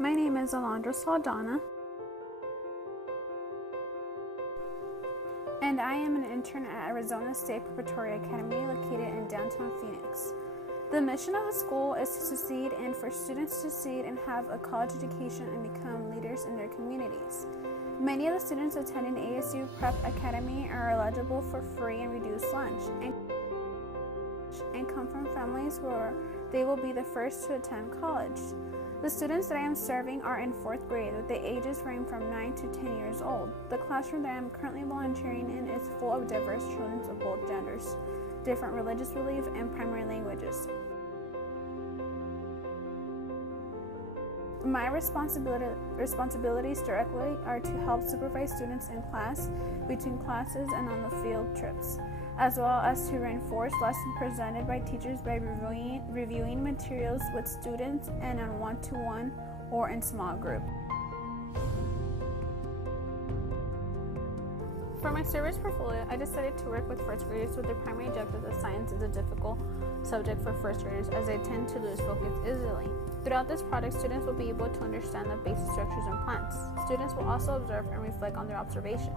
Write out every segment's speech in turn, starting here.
My name is Alondra Saldana, and I am an intern at Arizona State Preparatory Academy located in downtown Phoenix. The mission of the school is to succeed and for students to succeed and have a college education and become leaders in their communities. Many of the students attending ASU Prep Academy are eligible for free and reduced lunch and come from families where they will be the first to attend college. The students that I am serving are in 4th grade with the ages ranging from 9 to 10 years old. The classroom that I am currently volunteering in is full of diverse children of both genders, different religious beliefs, and primary languages. My responsibilities directly are to help supervise students in class, between classes, and on the field trips, as well as to reinforce lessons presented by teachers by reviewing materials with students and on one-to-one or in small group. For my service portfolio, I decided to work with 1st graders with the primary objective that science is a difficult subject for 1st graders as they tend to lose focus easily. Throughout this project, students will be able to understand the basic structures in plants. Students will also observe and reflect on their observation.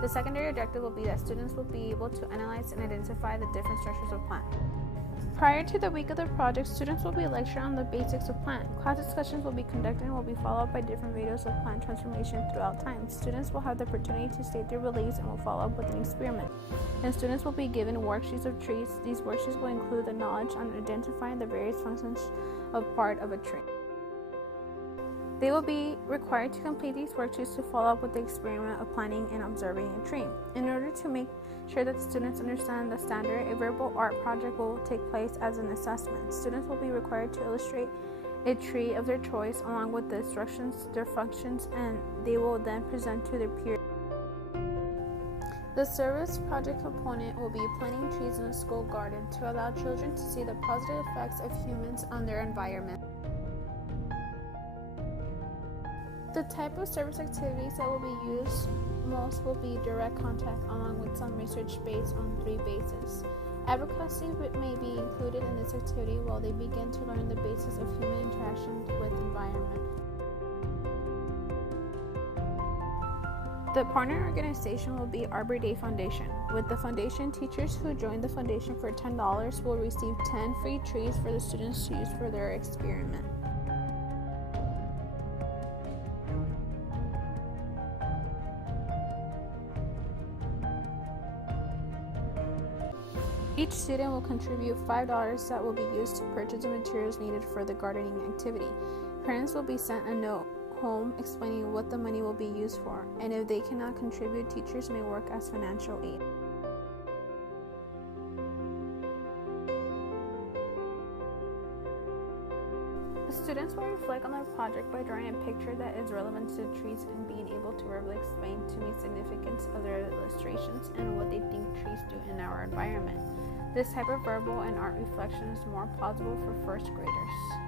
The secondary objective will be that students will be able to analyze and identify the different structures of plants. Prior to the week of the project, students will be lectured on the basics of plant. Class discussions will be conducted and will be followed by different videos of plant transformation throughout time. Students will have the opportunity to state their beliefs and will follow up with an experiment. And students will be given worksheets of trees. These worksheets will include the knowledge on identifying the various functions of part of a tree. They will be required to complete these worksheets to follow up with the experiment of planting and observing a tree. In order to make sure that students understand the standard, a verbal art project will take place as an assessment. Students will be required to illustrate a tree of their choice along with the instructions, their functions, and they will then present to their peers. The service project component will be planting trees in a school garden to allow children to see the positive effects of humans on their environment. The type of service activities that will be used most will be direct contact along with some research based on 3 bases. Advocacy may be included in this activity while they begin to learn the basis of human interaction with environment. The partner organization will be Arbor Day Foundation. With the foundation, teachers who join the foundation for $10 will receive 10 free trees for the students to use for their experiment. Each student will contribute $5 that will be used to purchase the materials needed for the gardening activity. Parents will be sent a note home explaining what the money will be used for, and if they cannot contribute, teachers may work as financial aid. The students will reflect on their project by drawing a picture that is relevant to the trees and being able to verbally explain to me the significance of their illustrations and what they think trees do in our environment. This type of verbal and art reflection is more plausible for 1st graders.